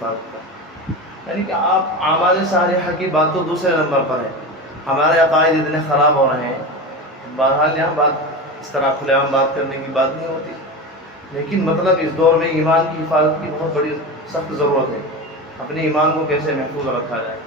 حفاظت کا، یعنی کہ آپ اعمال صالحہ کی بات تو دوسرے نمبر پر ہے، ہمارے عقائد اتنے خراب ہو رہے ہیں. بہرحال یہاں بات اس طرح کھلے عام بات کرنے کی بات نہیں ہوتی، لیکن مطلب اس دور میں ایمان کی حفاظت کی بہت بڑی سخت ضرورت ہے. اپنے ایمان کو کیسے محفوظ رکھا جائے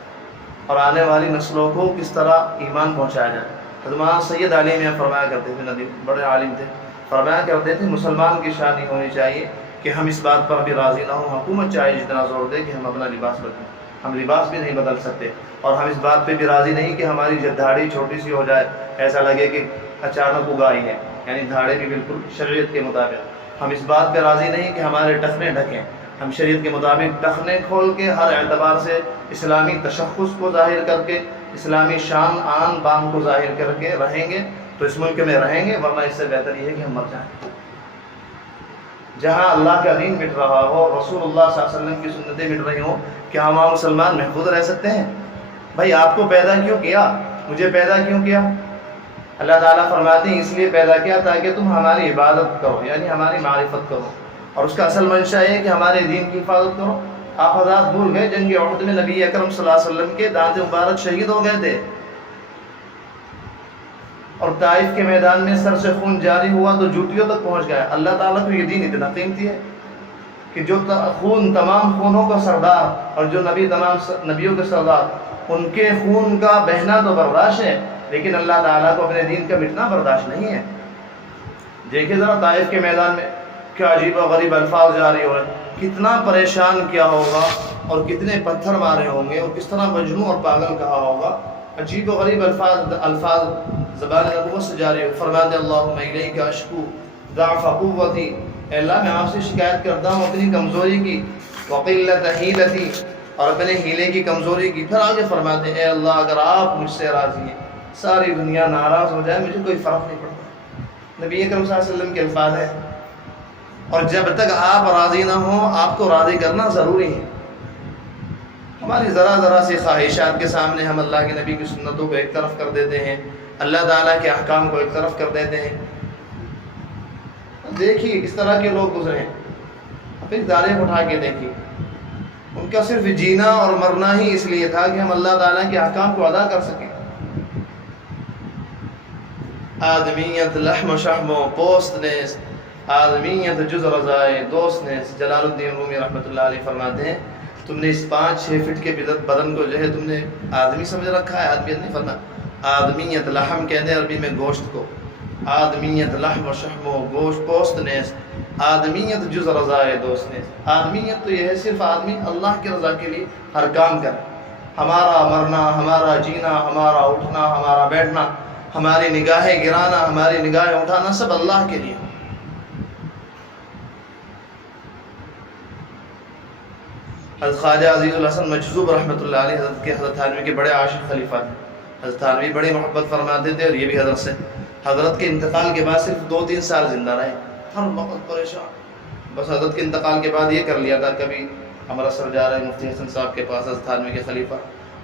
اور آنے والی نسلوں کو کس طرح ایمان پہنچایا جائے. حضرت سید علی میاں فرمایا کرتے تھے، ندی بڑے عالم تھے، فرمایا کرتے تھے مسلمان کی شان ہونی چاہیے کہ ہم اس بات پر بھی راضی نہ ہوں، حکومت چاہے جتنا زور دے کہ ہم اپنا لباس بدلیں، ہم لباس بھی نہیں بدل سکتے. اور ہم اس بات پہ بھی راضی نہیں کہ ہماری داڑھی چھوٹی سی ہو جائے، ایسا لگے کہ اچانک اگائی ہے، یعنی داڑھی بھی بالکل شریعت کے مطابق. ہم اس بات پہ راضی نہیں کہ ہمارے ٹخنے ڈھکیں، ہم شریعت کے مطابق ٹخنے کھول کے ہر اعتبار سے اسلامی تشخص کو ظاہر کر کے، اسلامی شان آن بان کو ظاہر کر کے رہیں گے تو اس ملک میں رہیں گے، ورنہ اس سے بہتر یہ ہے کہ ہم مر جائیں. جہاں اللہ کا دین مٹ رہا ہو، رسول اللہ صلی اللہ علیہ وسلم کی سنتیں مٹ رہی ہوں، کیا ہم مسلمان محفوظ رہ سکتے ہیں؟ بھائی آپ کو پیدا کیوں کیا؟ مجھے پیدا کیوں کیا؟ اللہ تعالیٰ فرماتے ہیں اس لیے پیدا کیا تاکہ تم ہماری عبادت کرو، یعنی ہماری معرفت کرو، اور اس کا اصل منشا ہے کہ ہمارے دین کی حفاظت کرو. آپ حضرات بھول گئے جنگ احد میں نبی اکرم صلی اللہ علیہ وسلم کے دانت مبارک شہید ہو گئے تھے، اور طائف کے میدان میں سر سے خون جاری ہوا تو جوتیوں تک پہنچ گیا. اللہ تعالیٰ کو یہ دین اتنا قیمتی ہے کہ جو خون تمام خونوں کا سردار اور جو نبی تمام نبیوں کے سردار، ان کے خون کا بہنا تو برداشت ہے، لیکن اللہ تعالیٰ کو اپنے دین کا مٹنا برداشت نہیں ہے. دیکھیں ذرا طائف کے میدان میں کیا عجیب و غریب الفاظ جاری ہو رہے ہیں، کتنا پریشان کیا ہوگا اور کتنے پتھر مارے ہوں گے اور کس طرح مجنون اور پاگل کہا ہوگا. عجیب و غریب الفاظ زبان نبوت سے جاری ہو. فرماتے اللہم الیک اشکو ضعف قوتی، اے اللہ میں آپ سے شکایت کرتا ہوں اپنی کمزوری کی، وقلت حیلتی، اور اپنے ہیلے کی کمزوری کی. پھر آگے فرماتے ہیں اے اللہ اگر آپ مجھ سے راضی ہیں، ساری دنیا ناراض ہو جائے مجھے کوئی فرق نہیں پڑتا. نبی اکرم صلی اللہ علیہ وسلم کے الفاظ ہیں، اور جب تک آپ راضی نہ ہوں آپ کو راضی کرنا ضروری ہے. ہماری ذرا ذرا سی خواہشات کے سامنے ہم اللہ کے نبی کی سنتوں کو ایک طرف کر دیتے ہیں، اللہ تعالیٰ کے احکام کو ایک طرف کر دیتے ہیں. دیکھیے کس طرح کے لوگ گزرے ہیں، پھر تاریخ اٹھا کے دیکھیے، ان کا صرف جینا اور مرنا ہی اس لیے تھا کہ ہم اللہ تعالیٰ کے احکام کو ادا کر سکیں. آدمیت لحم و شحم و پوست نیست، آدمیت جز رضائے دوست نیست. جلال الدین رومی رحمۃ اللہ علیہ فرماتے ہیں تم نے اس 5-6 فٹ کے بدن کو جو ہے تم نے آدمی سمجھ رکھا ہے، آدمیت نہیں. فرمایا آدمیت لحم کہتے ہیں عربی میں گوشت کو، آدمیت لحم و شحم و گوشت پوست نیست، آدمیت جز رضائے دوست نیست. آدمیت تو یہ ہے صرف آدمی اللہ کی رضا کے لیے ہر کام کرے. ہمارا مرنا، ہمارا جینا، ہمارا اٹھنا، ہمارا بیٹھنا، ہماری نگاہیں گرانا، ہماری نگاہیں اٹھانا سب اللہ کے لیے. حضرت خواجہ عزیز الحسن مجذوب رحمۃ اللہ علیہ حضرت تھانوی کے بڑے عاشق خلیفہ تھے. حضرت تھانوی بڑی محبت فرماتے تھے، اور یہ بھی حضرت سے. حضرت کے انتقال کے بعد صرف 2-3 سال زندہ رہے، ہر وقت پریشان. بس حضرت کے انتقال کے بعد یہ کر لیا تھا، کبھی امرتسر جا رہے مفتی حسن صاحب کے پاس، حضرت تھانوی کے خلیفہ،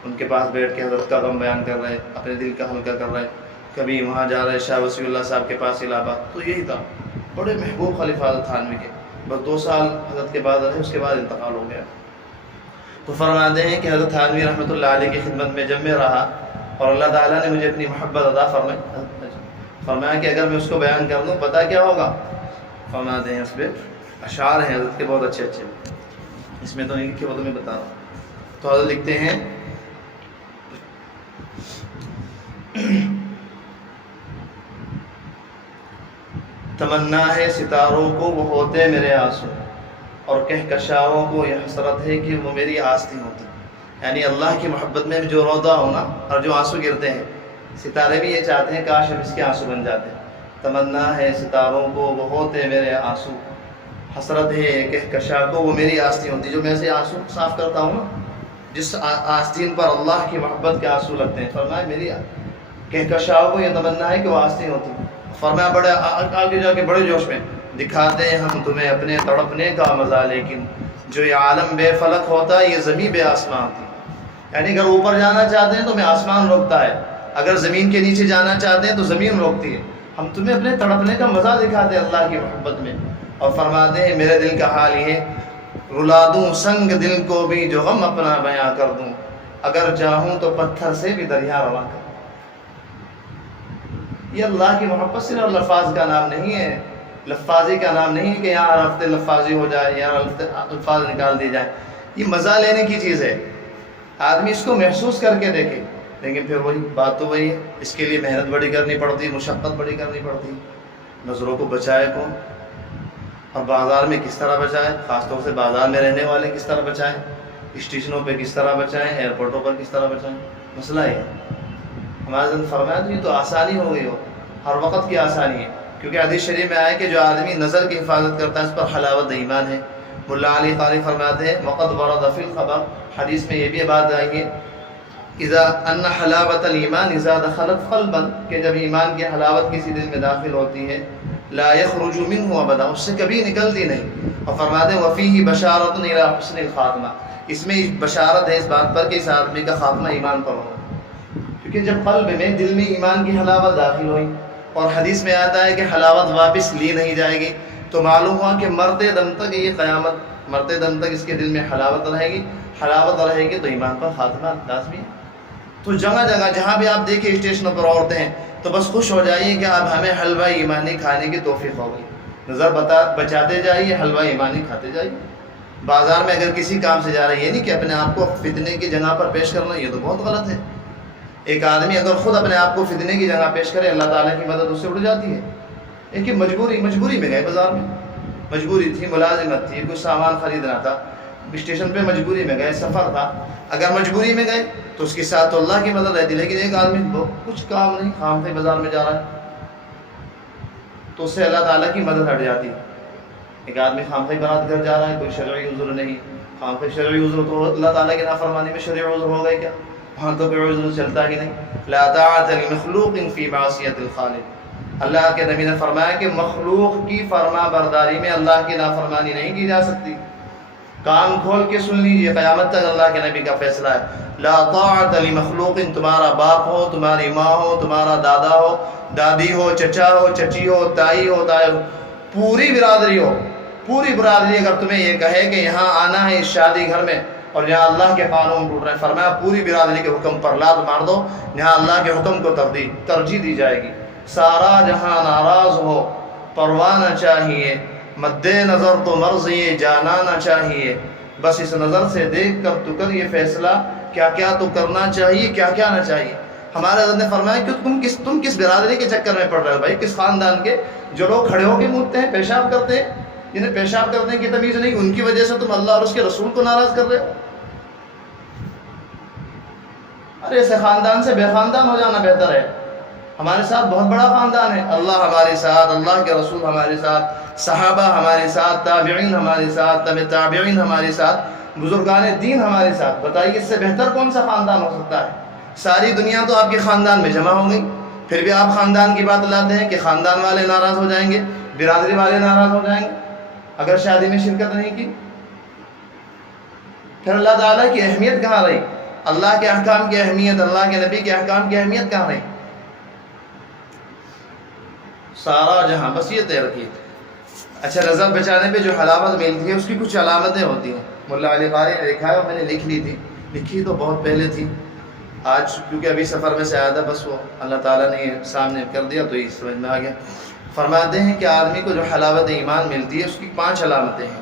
ان کے پاس بیٹھ کے حضرت کا غم بیان کر رہے، اپنے دل کا ہلکا کر رہے. کبھی وہاں جا رہے شاہ وسیع اللہ صاحب کے پاس الہ آباد. تو یہی تھا، بڑے محبوب خلیفہ حضرت تھانوی کے. بس 2 سال حضرت کے بعد رہے، اس کے بعد انتقال ہو گیا. تو فرماتے ہیں کہ حضرت تھانوی رحمۃ اللہ علیہ کی خدمت میں جب میں رہا اور اللہ تعالیٰ نے مجھے اپنی محبت عطا فرمائی، فرمایا کہ اگر میں اس کو بیان کر دوں پتہ کیا ہوگا. فرماتے ہیں اس پہ اشعار ہیں حضرت کے بہت اچھے اچھے، اس میں تو نہیں لکھے، وہ تو میں بتا رہا ہوں. تو حضرت لکھتے ہیں تمنا ہے ستاروں کو وہ ہوتے میرے آنسو، اور کہکشاؤں کو یہ حسرت ہے کہ وہ میری آستین ہوتی. یعنی اللہ کی محبت میں جو روتا ہونا اور جو آنسو گرتے ہیں، ستارے بھی یہ چاہتے ہیں کاش ہم اس کے آنسو بن جاتے. تمنا ہے ستاروں کو وہ ہوتے میرے آنسو، حسرت ہے کہکشاں کو وہ میری آستین ہوتی. جو میں سے آنسو صاف کرتا ہوں نا، جس آستین پر اللہ کی محبت کے آنسو لگتے ہیں، فرمایا میری کہکشاں کو یہ تمنا ہے کہ وہ آستین ہوتی. فرمایا بڑے آگے جا کے بڑے جوش میں دکھاتے ہیں ہم تمہیں اپنے تڑپنے کا مزہ، لیکن جو یہ عالم بے فلک ہوتا ہے یہ زمین بے آسمان ہوتی. یعنی اگر اوپر جانا چاہتے ہیں تو میں آسمان روکتا ہے، اگر زمین کے نیچے جانا چاہتے ہیں تو زمین روکتی ہے. ہم تمہیں اپنے تڑپنے کا مزہ دکھاتے ہیں اللہ کی محبت میں. اور فرماتے ہیں میرے دل کا حال یہ ہے رلا دوں سنگ دل کو بھی جو غم اپنا بیاں کر دوں، اگر چاہوں تو پتھر سے بھی دریا رواں کر دوں۔ یہ اللہ کی محبت صرف الفاظ کا نام نہیں ہے، لفاظی کا نام نہیں ہے کہ یہاں ہر ہفتے لفاظی ہو جائے یا الفاظ نکال دی جائے۔ یہ مزہ لینے کی چیز ہے، آدمی اس کو محسوس کر کے دیکھے، لیکن پھر وہی بات تو وہی ہے، اس کے لیے محنت بڑی کرنی پڑتی، مشقت بڑی کرنی پڑتی۔ نظروں کو بچائے کون، اور بازار میں کس طرح بچائے، خاص طور سے بازار میں رہنے والے کس طرح بچائیں، اسٹیشنوں پہ کس طرح بچائیں، ایئرپورٹوں پر کس طرح بچائیں، مسئلہ یہ ہے۔ ہمارے دن فرمایا تو یہ تو آسانی ہو گئی ہو، ہر وقت کی آسانی ہے، کیونکہ حدیث شریف میں آیا کہ جو آدمی نظر کی حفاظت کرتا ہے اس پر حلاوت ایمان ہے۔ ملا علی قاری فرماتے ہیں وقد ورد فی الخبر، حدیث میں یہ بھی بات آئی ہے اذا ان حلاوت الایمان اذا دخلت قلبا، کہ جب ایمان کی حلاوت کسی دل میں داخل ہوتی ہے لا یخرج منہ ابدا، اس سے کبھی نکلتی نہیں۔ اور فرماتے ہیں وفیہ بشارۃ الی حسن الخاتمہ، اس میں بشارت ہے اس بات پر کہ اس آدمی کا خاتمہ ایمان پر ہوگا، کیونکہ جب قلب میں دل میں ایمان کی حلاوت داخل ہوئی، اور حدیث میں آتا ہے کہ حلاوت واپس لی نہیں جائے گی، تو معلوم ہوا کہ مرتے دم تک یہ قیامت، مرتے دم تک اس کے دل میں حلاوت رہے گی، حلاوت رہے گی تو ایمان پر خاتمہ لازمی ہے۔ تو جگہ جگہ جہاں بھی آپ دیکھیں اسٹیشنوں پر عورتیں ہیں تو بس خوش ہو جائیے کہ اب ہمیں حلوہ ایمانی کھانے کی توفیق ہو گئی، نظر بچاتے جائیے، حلوہ ایمانی کھاتے جائیے۔ بازار میں اگر کسی کام سے جا رہے ہیں، یہ نہیں کہ اپنے آپ کو فتنے کی جگہ پر پیش کرنا، یہ تو بہت غلط ہے۔ ایک آدمی اگر خود اپنے آپ کو فتنے کی جگہ پیش کرے، اللہ تعالیٰ کی مدد اس سے اڑ جاتی ہے۔ ایک مجبوری میں گئے بازار میں، مجبوری تھی، ملازمت تھی، کچھ سامان خریدنا تھا، اسٹیشن پہ مجبوری میں گئے، سفر تھا، اگر مجبوری میں گئے تو اس کے ساتھ تو اللہ کی مدد رہتی، لیکن ایک آدمی کچھ کام نہیں، خام سے بازار میں جا رہا ہے تو اس سے اللہ تعالیٰ کی مدد ہٹ جاتی ہے۔ ایک آدمی خام سے برات گھر جا رہا ہے، کوئی شرعی عذر نہیں، خام سے شرعی عذر تو اللہ تعالیٰ کی نافرمانی میں شرعی عذر ہو گئے کیا، وہاں تو کوئی عذر چلتا ہی نہیں۔ لا طاعۃ لمخلوق فی معصیۃ الخالق، اللہ کے نبی نے فرمایا کہ مخلوق کی فرما برداری میں اللہ کی نافرمانی نہیں کی جا سکتی۔ کان کھول کے سن لیجیے، قیامت تک اللہ کے نبی کا فیصلہ ہے، لا طاعۃ لمخلوق، تمہارا باپ ہو، تمہاری ماں ہو، تمہارا دادا ہو، دادی ہو، چچا ہو، چچی ہو، تائی ہو، تائی ہو، پوری برادری ہو، پوری برادری اگر تمہیں یہ کہے کہ یہاں آنا ہے اس شادی گھر میں اور یہاں اللہ کے قانون ٹوٹ رہے ہیں، فرمایا پوری برادری کے حکم پر لات مار دو، یہاں اللہ کے حکم کو ترجیح دی جائے گی۔ سارا جہاں ناراض ہو، پرواہ نہ چاہیے، مد نظر تو مرضی جانا نہ چاہیے، بس اس نظر سے دیکھ کر تو کر یہ فیصلہ کیا کیا تو کرنا چاہیے، کیا کیا نہ چاہیے۔ ہمارے حضرت نے فرمایا کہ تم کس برادری کے چکر میں پڑ رہے ہو بھائی، کس خاندان کے؟ جو لوگ کھڑے ہو کے مونگتے ہیں، پیشاب کرتے ہیں، جنہیں پیشاب کرنے کی تمیز نہیں، ان کی وجہ سے تم اللہ اور اس کے رسول کو ناراض کر رہے ہو۔ ارے ایسے خاندان سے بے خاندان ہو جانا بہتر ہے۔ ہمارے ساتھ بہت بڑا خاندان ہے، اللہ ہمارے ساتھ، اللہ کے رسول ہمارے ساتھ، صحابہ ہمارے ساتھ، تابعین ہمارے ساتھ، تبع تابعین ہمارے ساتھ، بزرگان دین ہمارے ساتھ، بتائیے اس سے بہتر کون سا خاندان ہو سکتا ہے؟ ساری دنیا تو آپ کے خاندان میں جمع ہو گئی، پھر بھی آپ خاندان کی بات لاتے ہیں کہ خاندان والے ناراض ہو جائیں گے، برادری والے ناراض ہو جائیں گے اگر شادی میں شرکت نہیں کی۔ پھر اللہ تعالیٰ کی اہمیت کہاں رہی؟ اللہ کے احکام کی اہمیت، اللہ کے نبی کے احکام کی اہمیت کہاں رہی؟ سارا جہاں، بس یہ طے رکھیے۔ اچھا، نظر بچانے پہ جو حلاوت ملتی ہے اس کی کچھ علامتیں ہوتی ہیں۔ ملا علی قاری نے لکھا ہے، اور میں نے لکھ لی تھی، لکھی تو بہت پہلے تھی، آج کیونکہ ابھی سفر میں سے آیا تھا، بس وہ اللہ تعالیٰ نے یہ سامنے کر دیا تو یہ سمجھ میں آ گیا۔ فرماتے ہیں کہ آدمی کو جو حلاوت ایمان ملتی ہے اس کی 5 علامتیں ہیں،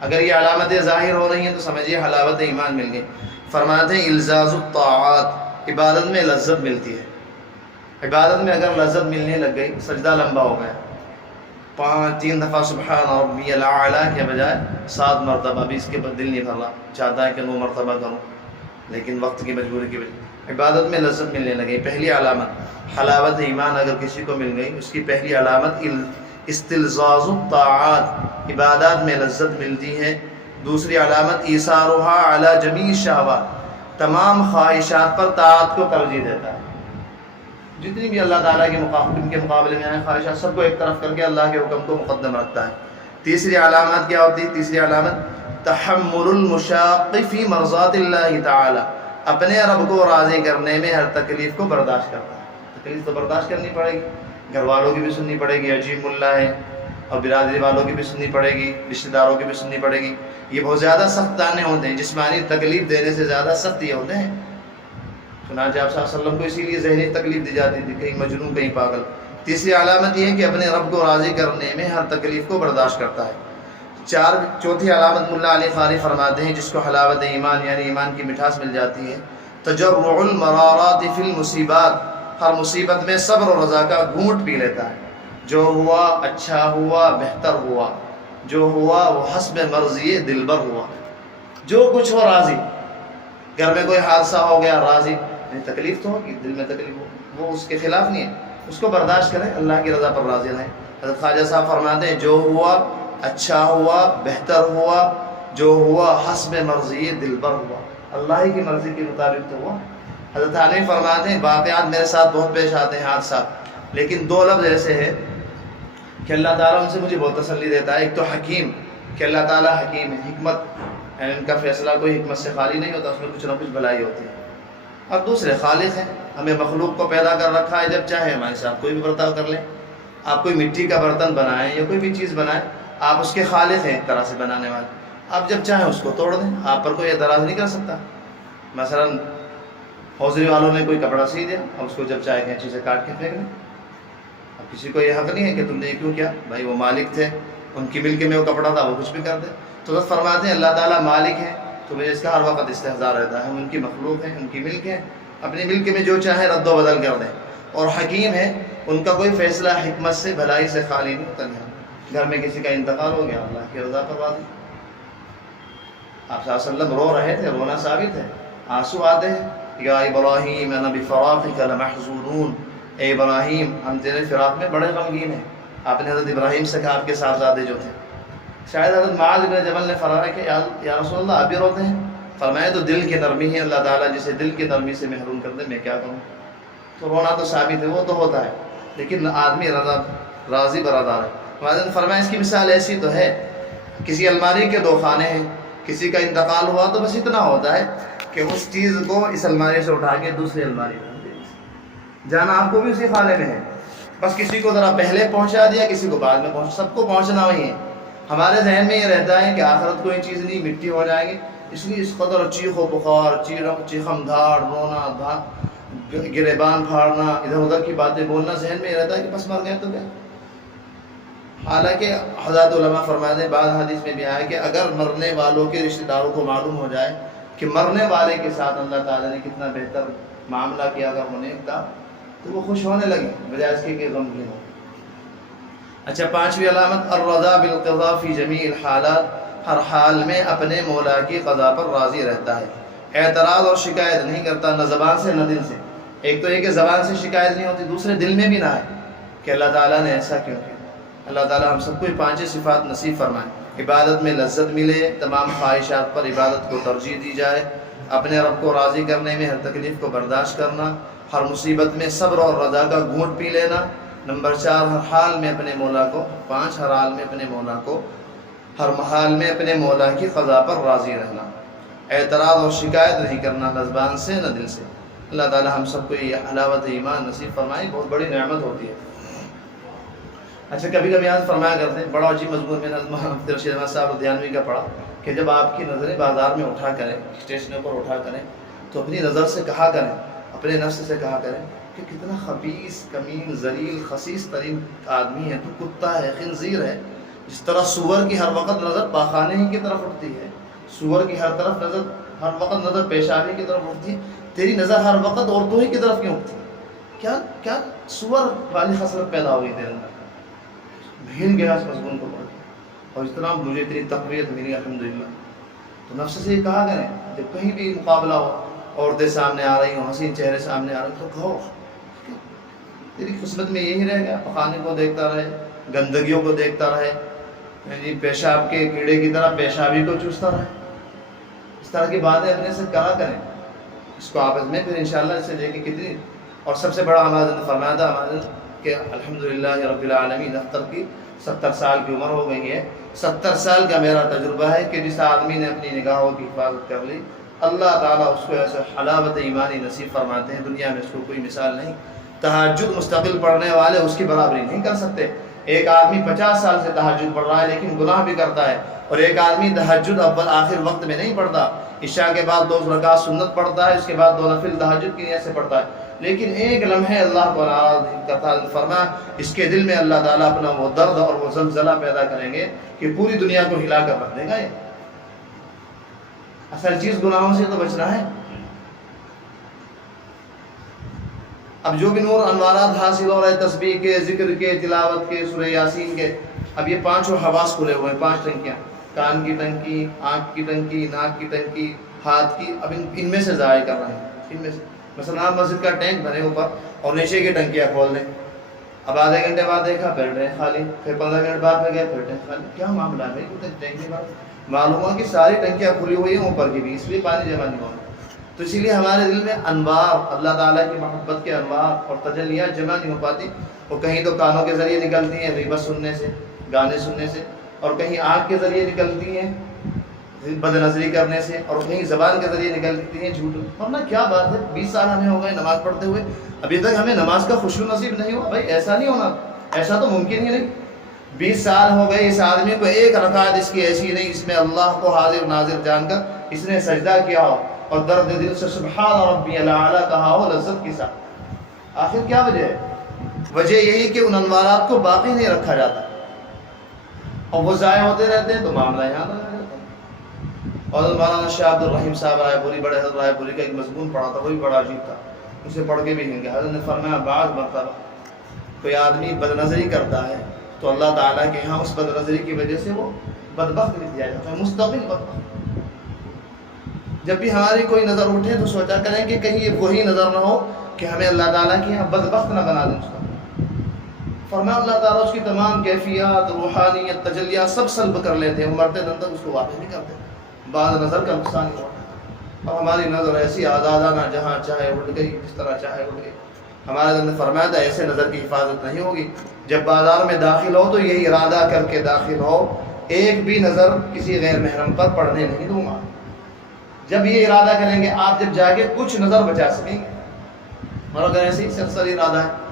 اگر یہ علامتیں ظاہر ہو رہی ہیں تو سمجھیے حلاوت ایمان مل گئی۔ فرماتے ہیں الزاز الطاعات، عبادت میں لذت ملتی ہے، عبادت میں اگر لذت ملنے لگ گئی، سجدہ لمبا ہو گیا، 3 دفعہ سبحان ربی الاعلیٰ کے بجائے 7 مرتبہ، ابھی اس کے بعد دل نہیں بھر رہا، چاہتا ہے کہ 9 مرتبہ کروں، لیکن وقت کی مجبوری کی وجہ عبادت میں لذت ملنے لگی۔ پہلی علامت حلاوت ایمان اگر کسی کو مل گئی، اس کی پہلی علامت استلزاز الطاعات، عبادات میں لذت ملتی ہے۔ دوسری علامت ایثارها علی جمیع الشہوات، تمام خواہشات پر طاعت کو ترجیح دیتا ہے، جتنی بھی اللہ تعالیٰ کے مقابلے میں آئے خواہشات سب کو ایک طرف کر کے اللہ کے حکم کو مقدم رکھتا ہے۔ تیسری علامت کیا ہوتی ہے؟ تیسری علامت تحمل المشاق فی مرضات اللہ تعالی، اپنے رب کو راضی کرنے میں ہر تکلیف کو برداشت کرتا ہے۔ تکلیف تو برداشت کرنی پڑے گی، گھر والوں کی بھی سننی پڑے گی، عجیب ملا ہے، اور برادری والوں کی بھی سننی پڑے گی، رشتہ داروں کی بھی سننی پڑے گی، یہ بہت زیادہ سخت تانے ہوتے ہیں، جسمانی تکلیف دینے سے زیادہ سخت یہ ہوتے ہیں۔ چنانچہ آپ صلی اللہ علیہ وسلم کو اسی لیے ذہنی تکلیف دی جاتی تھی، کہیں مجنون کہیں پاگل۔ تیسری علامت یہ ہے کہ اپنے رب کو راضی کرنے میں ہر تکلیف کو برداشت کرتا ہے۔ چوتھی علامت ملا علی قاری فرماتے ہیں جس کو حلاوت ایمان یعنی ایمان کی مٹھاس مل جاتی ہے، تجرع المرارات فی المصیبات، ہر مصیبت میں صبر و رضا کا گھونٹ پی لیتا ہے۔ جو ہوا اچھا ہوا، بہتر ہوا، جو ہوا وہ حسب مرضی دلبر ہوا، جو کچھ ہو راضی۔ گھر میں کوئی حادثہ ہو گیا راضی، یعنی تکلیف تو ہوگی، دل میں تکلیف ہو، وہ اس کے خلاف نہیں ہے، اس کو برداشت کریں، اللہ کی رضا پر راضی رہیں۔ حضرت خواجہ صاحب فرماتے ہیں جو ہوا اچھا ہوا، بہتر ہوا، جو ہوا حسب مرضی دلبر ہوا، اللہ ہی کی مرضی کے مطابق تو ہوا۔ حضرت علی فرماتے ہیں واقعات میرے ساتھ بہت پیش آتے ہیں حادثات، لیکن دو لفظ ایسے ہیں کہ اللہ تعالیٰ ان سے مجھے بہت تسلی دیتا ہے۔ ایک تو حکیم، کہ اللہ تعالیٰ حکیم ہے، حکمت یعنی ان کا فیصلہ کوئی حکمت سے خالی نہیں ہوتا، اس میں کچھ نہ کچھ بھلائی ہوتی ہے۔ اور دوسرے خالق ہیں، ہمیں مخلوق کو پیدا کر رکھا ہے، جب چاہے ہمارے ساتھ کوئی بھی برتاؤ کر لیں۔ آپ کوئی مٹی کا برتن بنائیں یا کوئی بھی چیز بنائیں، آپ اس کے خالق ہیں ایک طرح سے بنانے والے، آپ جب چاہیں اس کو توڑ دیں، آپ پر کوئی اعتراض نہیں کر سکتا۔ مثلا حوضری والوں نے کوئی کپڑا سی دیا، اب اس کو جب چاہے کینچی سے کاٹ کے پھینک دیں، اب کسی کو یہ حق نہیں ہے کہ تم نے یہ کیوں کیا، بھائی وہ مالک تھے، ان کی ملک میں وہ کپڑا تھا، وہ کچھ بھی کر دے۔ تو بس فرماتے ہیں اللہ تعالیٰ مالک ہے، تو مجھے اس کا ہر وقت استحضاء رہتا ہے، ہم ان کی مخلوق ہیں، ان کی ملک ہے، اپنی ملک میں جو چاہے رد و بدل کر دیں۔ اور حکیم ہے، ان کا کوئی فیصلہ حکمت سے بھلائی سے خالی نہیں ہوتا۔ گھر میں کسی کا انتقال ہو گیا، اللہ کی رضا پر راضی۔ آپ صلی اللہ علیہ وسلم رو رہے تھے، رونا ثابت ہے، آنسو آتے ہیں، یا ابراہیم انا بفراقک لمحزونون، اے ابراہیم ہم تیرے فراق میں بڑے غمگین ہیں۔ آپ نے حضرت ابراہیم سے کہا، آپ کے صاحبزادے جو تھے، شاید حضرت معاذ بن جبل نے فرمایا کہ یا رسول اللہ آپ بھی روتے ہیں؟ فرمایا تو دل کی نرمی ہے، اللہ تعالیٰ جسے دل کی نرمی سے محروم کر دے میں کیا کروں۔ تو رونا تو ثابت ہے، وہ تو ہوتا ہے، لیکن آدمی راضی برادار ہے۔ معاذ نے فرمایا اس کی مثال ایسی تو ہے، کسی الماری کے دو خانے ہیں، کسی کا انتقال ہوا تو بس اتنا ہوتا ہے کہ اس چیز کو اس الماری سے اٹھا کے دوسری الماری میں جانا آپ کو بھی اسی خانے میں ہے، بس کسی کو ذرا پہلے پہنچا دیا، کسی کو بعد میں پہنچا، سب کو پہنچنا وہی ہے۔ ہمارے ذہن میں یہ رہتا ہے کہ آخرت کوئی چیز نہیں، مٹی ہو جائیں گے، اس لیے اس قدر چیخ و بخار، چیخم دھاڑ، رونا گریبان پھاڑنا، ادھر ادھر کی باتیں بولنا، ذہن میں یہ رہتا ہے کہ بس مر گئے تو گئے۔ حالانکہ حضرات علماء فرماتے ہیں، بعض حدیث میں بھی آیا کہ اگر مرنے والوں کے رشتہ داروں کو معلوم ہو جائے کہ مرنے والے کے ساتھ اللہ تعالیٰ نے کتنا بہتر معاملہ کیا، اگر انہیں کا تو وہ خوش ہونے لگے بجائے اس کے کہ غمگین ہو۔ اچھا، پانچویں علامت الرضا بالقضاء فی جمیع الحالات، ہر حال میں اپنے مولا کی قضا پر راضی رہتا ہے، اعتراض اور شکایت نہیں کرتا، نہ زبان سے نہ دل سے۔ ایک تو یہ کہ زبان سے شکایت نہیں ہوتی، دوسرے دل میں بھی نہ ہے کہ اللہ تعالیٰ نے ایسا کیوں کیا۔ اللہ تعالیٰ ہم سب کو یہ پانچیں صفات نصیب فرمائے، عبادت میں لذت ملے، تمام خواہشات پر عبادت کو ترجیح دی جائے، اپنے رب کو راضی کرنے میں ہر تکلیف کو برداشت کرنا، ہر مصیبت میں صبر اور رضا کا گھونٹ پی لینا۔ نمبر 4، ہر حال میں اپنے مولا کو 5 ہر حال میں اپنے مولا کو ہر حال میں اپنے مولا کی قضا پر راضی رہنا، اعتراض اور شکایت نہیں کرنا، نہ زبان سے نہ دل سے۔ اللہ تعالی ہم سب کو یہ حلاوت ایمان نصیب فرمائے، بہت بڑی نعمت ہوتی ہے۔ اچھا، کبھی کبھی یاد فرمایا کرتے ہیں، بڑا عجیب مضمون میں نظم عبد الرشید احمد صاحب دیانوی کا پڑھا کہ جب آپ کی نظریں بازار میں اٹھا کریں، اسٹیشنوں پر اٹھا کریں، تو اپنی نظر سے کہا کریں، اپنے نفس سے کہا کریں کہ کتنا خبیث، کمین، ذلیل، خسیس ترین آدمی ہے تو، کتا ہے، خنزیر ہے۔ جس طرح سور کی ہر وقت نظر پاخانے ہی کی طرف اٹھتی ہے، سور کی ہر وقت نظر پیشابی کی طرف اٹھتی ہے، تیری نظر ہر وقت عورتوں ہی کی طرف کیوں اٹھتی ہے؟ کیا سور والی خصلت پیدا ہو گئی تیرے اندر؟ بھین گیا اس مضمون کو پڑھ کے، اور اس طرح مجھے اتنی تقویت ملی الحمدللہ۔ تو نفس سے یہ کہا کریں، جب کہیں بھی مقابلہ ہو، عورتیں سامنے آ رہی ہوں، حسین چہرے سامنے آ رہے تو کہو تیری قسمت میں یہی رہ گیا، پخانے کو دیکھتا رہے، گندگیوں کو دیکھتا رہے، یعنی پیشاب کے کیڑے کی طرح پیشابی کو چوستا رہے۔ اس طرح کی باتیں اپنے سے کہا کریں، اس کو آپس میں پھر انشاءاللہ اس سے لے کے کتنی۔ اور سب سے بڑا ہمارا فرمایا تھا ہمارے کہ الحمدللہ رب العالمین، اختر کی 70 سال کی عمر ہو گئی ہے، 70 سال کا میرا تجربہ ہے کہ جس آدمی نے اپنی نگاہوں کی حفاظت کر لی، اللہ تعالیٰ اس کو ایسے حلاوت ایمانی نصیب فرماتے ہیں، دنیا میں اس کو کوئی مثال نہیں۔ تہجد مستقل پڑھنے والے اس کی برابری نہیں کر سکتے، ایک آدمی 50 سال سے تہجد پڑھ رہا ہے لیکن گناہ بھی کرتا ہے، اور ایک آدمی تہجد اول آخر وقت میں نہیں پڑھتا، عشاء کے بعد 2 رکعت سنت پڑھتا ہے، اس کے بعد 2 نفل تہجد کی نیت سے پڑھتا ہے، لیکن ایک لمحے اللہ کو ناراض کرتا ہے، فرمایا اس کے دل میں اللہ تعالیٰ اپنا وہ درد اور وہ زلزلہ پیدا کریں گے کہ پوری دنیا کو ہلا کر رکھ دے گا۔ یہ اصل چیز گناہوں سے تو بچنا ہے۔ اب جو بھی نور انوارات حاصل ہو رہے تسبیح کے، ذکر کے، تلاوت کے، سورہ یاسین کے، اب یہ 5 حواس کھلے ہوئے ہیں، 5 ٹنکیاں، کان کی ٹنکی، آنکھ کی ٹنکی، ناک کی ٹنکی، ہاتھ کی، اب ان میں سے ضائع کر رہے ہیں۔ ان میں سے مثلا آپ مسجد کا ٹینک بنے اوپر اور نیچے کی ٹنکیاں کھول دیں، اب آدھے گھنٹے بعد دیکھا پھر ٹینک خالی، پھر 15 منٹ بعد میں گئے پھر ٹینک خالی، کیا معاملہ ہے بھائی؟ ٹینک کے بعد معلوم ہوا کہ ساری ٹنکیاں کھلی ہوئی ہیں اوپر کی بھی، اس لیے پانی جمع نہیں ہو رہا۔ تو اسی لیے ہمارے دل میں انوار، اللہ تعالیٰ کی محبت کے انوار اور تجلیات جمع نہیں ہو پاتی، وہ کہیں تو کانوں کے ذریعے نکلتی ہیں غیبت سننے سے، گانے سننے سے، اور کہیں آنکھ کے ذریعے نکلتی ہیں بد نظری کرنے سے، اور کہیں زبان کے ذریعے نکلتی ہیں جھوٹ۔ ورنہ کیا بات ہے، 20 سال ہمیں ہو گئے نماز پڑھتے ہوئے، ابھی تک ہمیں نماز کا خوشو نصیب نہیں ہوا۔ بھائی ایسا نہیں ہونا، ایسا تو ممکن ہی نہیں۔ 20 سال ہو گئے اس آدمی کو، ایک رکعت اس کی ایسی نہیں اس میں اللہ کو حاضر ناظر جان کر اس نے سجدہ کیا ہو اور درد دل سے سبحان ربی الاعلی کہا ہو لذت کے ساتھ۔ آخر کیا وجہ ہے؟ وجہ یہی کہ ان انوارات کو باقی نہیں رکھا جاتا اور وہ ضائع ہوتے رہتے ہیں، تو معاملہ یہاں لگا جاتا ہے۔ اور مولانا شاہ عبد الرحیم صاحب رائے پوری، بڑے حضرت رائے پوری کا ایک مضمون پڑھا تھا، وہ بھی بڑا عجیب تھا، اسے پڑھ کے بھی نہیں گیا۔ حضرت نے فرمایا بعض مرتبہ کوئی آدمی بد نظری کرتا ہے تو اللہ تعالیٰ کے ہاں اس بد نظری کی وجہ سے وہ بدبخت لکھ دیا جاتا ہے، مستقل بدبخت۔ جب بھی ہماری کوئی نظر اٹھے تو سوچا کریں کہ کہیں یہ وہی نظر نہ ہو کہ ہمیں اللہ تعالیٰ کے یہاں بدبخت نہ بنا دیں اس کا۔ فرمایا اللہ تعالیٰ اس کی تمام کیفیات، روحانیت، تجلیات سب سلب کر لیتے ہیں، مرتے دم تک اس کو واقع نہیں کرتے، بعد نظر کا نقصان ہی ہوتا، اور ہماری نظر ایسی آزادانہ جہاں چاہے اٹھ گئی، جس طرح چاہے اٹھ گئی۔ ہمارے دل نے فرمایا تھا ایسے نظر کی حفاظت نہیں ہوگی، جب بازار میں داخل ہو تو یہ ارادہ کر کے داخل ہو ایک بھی نظر کسی غیر محرم پر پڑنے نہیں دوں گا۔ جب یہ ارادہ کریں گے آپ، جب جا کے کچھ نظر بچا سکیں گے، اور اگر ایسے ہی سرسری ارادہ ہے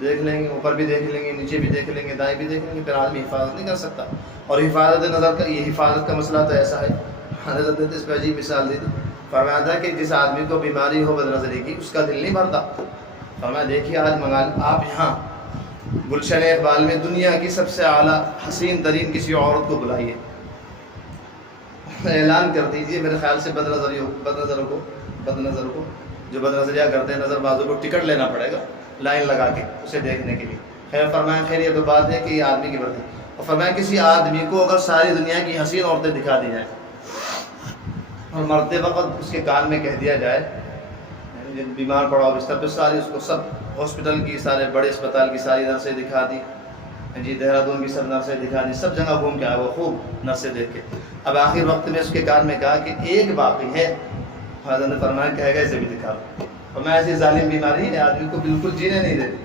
دیکھ لیں گے، اوپر بھی دیکھ لیں گے، نیچے بھی دیکھ لیں گے، دائیں بھی دیکھ لیں گے، پھر آدمی حفاظت نہیں کر سکتا۔ اور حفاظت نظر کا، یہ حفاظت کا مسئلہ تو ایسا ہے، حضرت نے اس پہ عجیب مثال دی تھی، فرمایا تھا کہ جس آدمی کو بیماری ہو بد نظری کی اس کا دل نہیں بھرتا، فرمایا دیکھیے آج منگا آپ یہاں گلشن اقبال میں دنیا کی سب سے اعلیٰ حسین ترین کسی عورت کو بلائیے، اعلان کر دیجئے، میرے خیال سے بد نظر کو جو بد نظریہ کرتے ہیں نظر بازوں کو ٹکٹ لینا پڑے گا لائن لگا کے اسے دیکھنے کے لیے۔ خیر فرمایا خیر یہ تو بات ہے کہ یہ آدمی کی برتی، اور فرمایا کسی آدمی کو اگر ساری دنیا کی حسین عورتیں دکھا دی جائیں اور مرتے وقت اس کے کان میں کہہ دیا جائے، بیمار پڑا ہو بستر پہ، ساری اس کو سب ہاسپٹل کی، سارے بڑے اسپتال کی ساری نرسیں دکھا دی، جی دہرادون کی سب نرسیں دکھا دی، سب جگہ گھوم کے آئے وہ خوب نرسیں دیکھ کے، اب آخر وقت میں اس کے کان میں کہا کہ ایک باقی ہے، حضرت نے فرمایا کہے گا اسے بھی دکھا دو، اور میں ایسی ظالم بیماری ہے آدمی کو بالکل جینے نہیں دیتی۔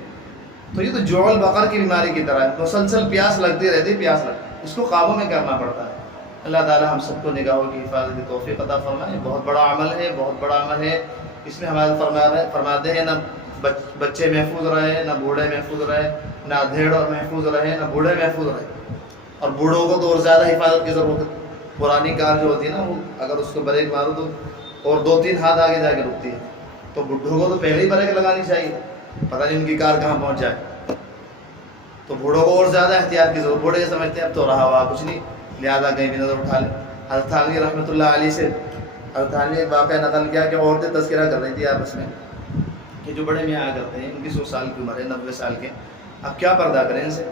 تو یہ تو جوعل بقر کی بیماری کی طرح ہے، مسلسل پیاس لگتی رہتی، پیاس لگتی، اس کو قابو میں کرنا پڑتا ہے۔ اللہ تعالی ہم سب کو نگاہوں کی حفاظت کی توفیق عطا فرمائے۔ بہت بڑا عمل ہے، بہت بڑا عمل ہے، اس میں ہمارے فرماتے ہیں نہ بچے محفوظ رہے، نہ بوڑھے محفوظ رہے، نہ ادھیڑ محفوظ رہے، نہ بوڑھے محفوظ رہے، اور بوڑھوں کو تو اور زیادہ حفاظت کی ضرورت ہے۔ پرانی کار جو ہوتی ہے نا، وہ اگر اس کو بریک مارو تو اور 2-3 ہاتھ آگے جا کے رکتی ہے، تو بڈھوں کو تو پہلے ہی بریک لگانی چاہیے، پتہ نہیں ان کی کار کہاں پہنچ جائے، تو بوڑھوں کو اور زیادہ احتیاط کی ضرورت۔ بوڑھے سمجھتے ہیں اب تو رہا ہوا کچھ نہیں، لہٰذا کہیں بھی نظر اٹھا لیں۔ حضرت تھانوی رحمۃ اللہ علیہ سے حضرت تھانوی ایک واقعہ نقل کیا کہ عورتیں تذکرہ کر رہی تھی آپس میں کہ جو بڑے میاں آیا کرتے ہیں، ان کی 100 سال کی عمر ہے، 90 سال کے، اب کیا پردہ کریں ان سے؟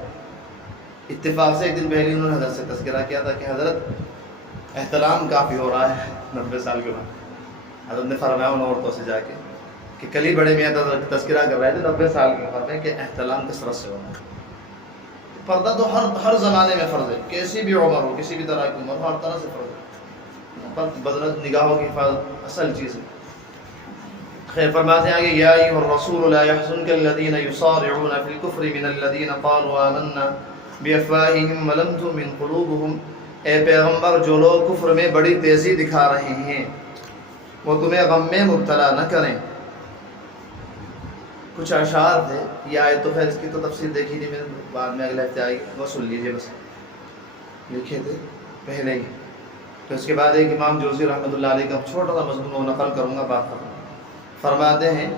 اتفاق سے ایک دن پہلے انہوں نے حضرت سے تذکرہ کیا تھا کہ حضرت احتلام کافی ہو رہا ہے 90 سال کے بعد۔ حضرت نے فرمایا ان عورتوں سے جا کے کہ کل ہی بڑے میاں تذکرہ کر رہے تھے 90 سال کی عمر میں کہ احتلام کثرت سے ہونا ہے۔ پردہ تو ہر زمانے میں فرض ہے، کیسی بھی عمر ہو، کسی بھی طرح کی عمر ہو، ہر طرح سے فرض ہے، بدنت نگاہوں کی حفاظت اصل چیز ہے۔ خیر فرماتے ہیں آگے، یا ایھا الرسول لا يحزنک الذین یصارعون فی الکفر من الذین قالوا آمنا بافواہہم ولم تؤمن قلوبہم، اے پیغمبر جو لوگ کفر میں بڑی تیزی دکھا رہے ہیں وہ تمہیں غم میں مبتلا نہ کریں، کچھ اشعار تھے. یہ آیت تو خیر اس کی تو تفسیر دیکھی نہیں میں نے, بعد میں اگلے ہفتے آئی, وہ سن لیجیے بس, لکھے تھے پہلے ہی. تو اس کے بعد ایک امام جوزی رحمۃ اللہ علیہ کا چھوٹا سا مضمون و نقل کروں گا, بات کروں گا. فرماتے ہیں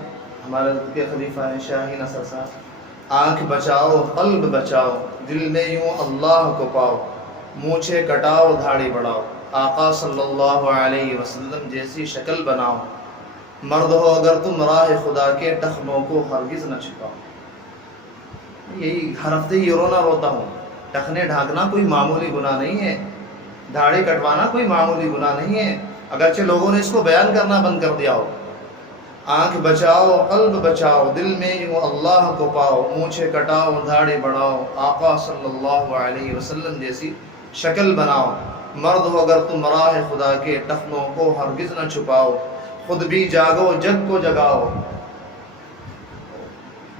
ہمارے کے خلیفہ ہیں شاہین اثر صاحب, آنکھ بچاؤ قلب بچاؤ, دل میں یوں اللہ کو پاؤ, مونچھے کٹاؤ دھاڑی بڑھاؤ, آقا صلی اللہ علیہ وسلم جیسی شکل بناؤ, مرد ہو اگر تم راہ خدا کے ٹخنوں کو ہرگز نہ چھپاؤ. یہی ہر ہفتے یہ رونا روتا ہوں. ٹخنے ڈھانکنا کوئی معمولی گناہ نہیں ہے, داڑھی کٹوانا کوئی معمولی گناہ نہیں ہے, اگرچہ لوگوں نے اس کو بیان کرنا بند کر دیا ہو. آنکھ بچاؤ قلب بچاؤ, دل میں یوں اللہ کو پاؤ, مونچھے کٹاؤ دھاڑی بڑھاؤ, آقا صلی اللہ علیہ وسلم جیسی شکل بناؤ, مرد ہو اگر تم راہ خدا کے ٹخنوں کو ہرگز نہ چھپاؤ, خود بھی جاگو جگ کو جگاؤ,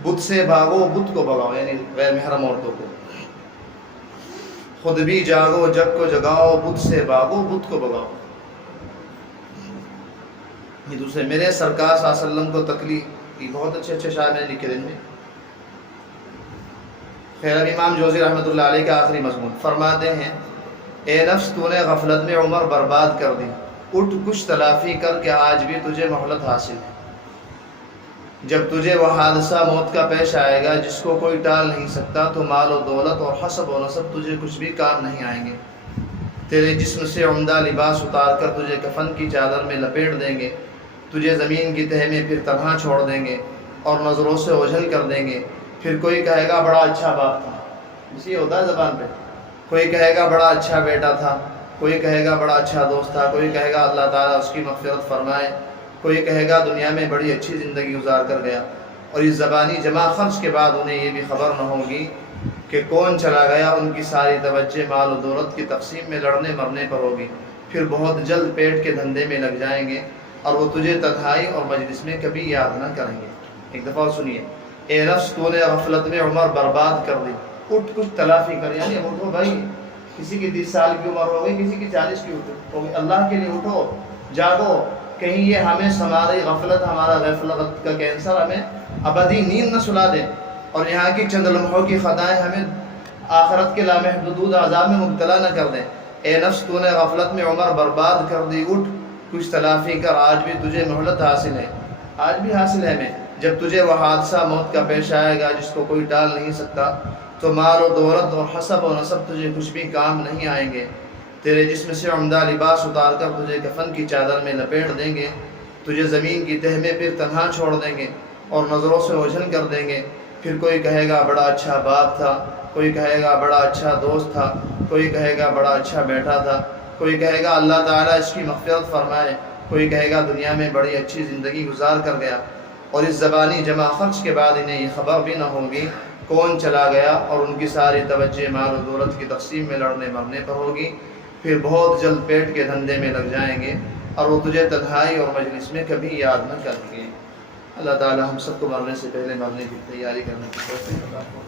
بت سے بھاگو بت کو بگاؤ, یعنی غیر محرم عورتوں کو. خود بھی جاگو جگ کو جگاؤ, بت سے بھاگو بت کو بگاؤ. یہ دوسرے میرے سرکار صلی اللہ علیہ وسلم کو تکلیف, یہ بہت اچھے اچھے شاعر میں نے لکھے دن میں. خیر اب امام جوزی رحمۃ اللہ علیہ کا آخری مضمون فرماتے ہیں, اے نفس تو نے غفلت میں عمر برباد کر دی, اٹھ کچھ تلافی کر کے آج بھی تجھے مہلت حاصل ہے. جب تجھے وہ حادثہ موت کا پیش آئے گا جس کو کوئی ٹال نہیں سکتا, تو مال و دولت اور حسب و نسب تجھے کچھ بھی کام نہیں آئیں گے. تیرے جسم سے عمدہ لباس اتار کر تجھے کفن کی چادر میں لپیٹ دیں گے, تجھے زمین کی تہہ میں پھر تنہا چھوڑ دیں گے اور نظروں سے اوجھل کر دیں گے. پھر کوئی کہے گا بڑا اچھا باپ تھا, اسی ہوتا ہے زبان پہ, کوئی کہے گا بڑا اچھا بیٹا تھا, کوئی کہے گا بڑا اچھا دوست تھا, کوئی کہے گا اللہ تعالیٰ اس کی مغفرت فرمائے, کوئی کہے گا دنیا میں بڑی اچھی زندگی گزار کر گیا. اور اس زبانی جمع خرچ کے بعد انہیں یہ بھی خبر نہ ہوگی کہ کون چلا گیا, ان کی ساری توجہ مال و دولت کی تقسیم میں لڑنے مرنے پر ہوگی. پھر بہت جلد پیٹ کے دھندے میں لگ جائیں گے اور وہ تجھے تنہائی اور مجلس میں کبھی یاد نہ کریں گے. ایک دفعہ سنیے, اے نفس تو نے غفلت میں عمر برباد کر دی, اٹھ کچھ تلافی کر, یعنی اٹھو بھائی, کسی کی 30 سال کی عمر ہو گئی, کسی کی 40 کی ہو گئی, اللہ کے لیے اٹھو جاگو. کہیں یہ ہمیں ہماری غفلت, ہمارا غفلت کا کینسر ہمیں ابدی نیند نہ سلا دے, اور یہاں کی چند لمحوں کی خطائیں ہمیں آخرت کے لامحدود عذاب میں مبتلا نہ کر دیں. اے نفس تو نے غفلت میں عمر برباد کر دی, اٹھ کچھ تلافی کر, آج بھی تجھے مہلت حاصل ہے, آج بھی حاصل ہے ہمیں. جب تجھے وہ حادثہ موت کا پیش آئے گا جس کو کوئی ٹال نہیں سکتا, تو مال و دولت اور حسب و نسب تجھے کچھ بھی کام نہیں آئیں گے. تیرے جسم سے عمدہ لباس اتار کر تجھے کفن کی چادر میں لپیٹ دیں گے, تجھے زمین کی تہہ میں پھر تنہا چھوڑ دیں گے اور نظروں سے اوجھل کر دیں گے. پھر کوئی کہے گا بڑا اچھا باپ تھا, کوئی کہے گا بڑا اچھا دوست تھا, کوئی کہے گا بڑا اچھا بیٹا تھا, کوئی کہے گا اللہ تعالیٰ اس کی مغفرت فرمائے, کوئی کہے گا دنیا میں بڑی اچھی زندگی گزار کر گیا. اور اس زبانی جمع خرچ کے بعد انہیں یہ خبر بھی نہ ہوگی کون چلا گیا, اور ان کی ساری توجہ مال و دولت کی تقسیم میں لڑنے مرنے پر ہوگی. پھر بہت جلد پیٹ کے دھندے میں لگ جائیں گے اور وہ تجھے تنہائی اور مجلس میں کبھی یاد نہ کریں گے. اللہ تعالی ہم سب کو مرنے سے پہلے مرنے کی تیاری کرنے کی توفیق عطا فرمائے.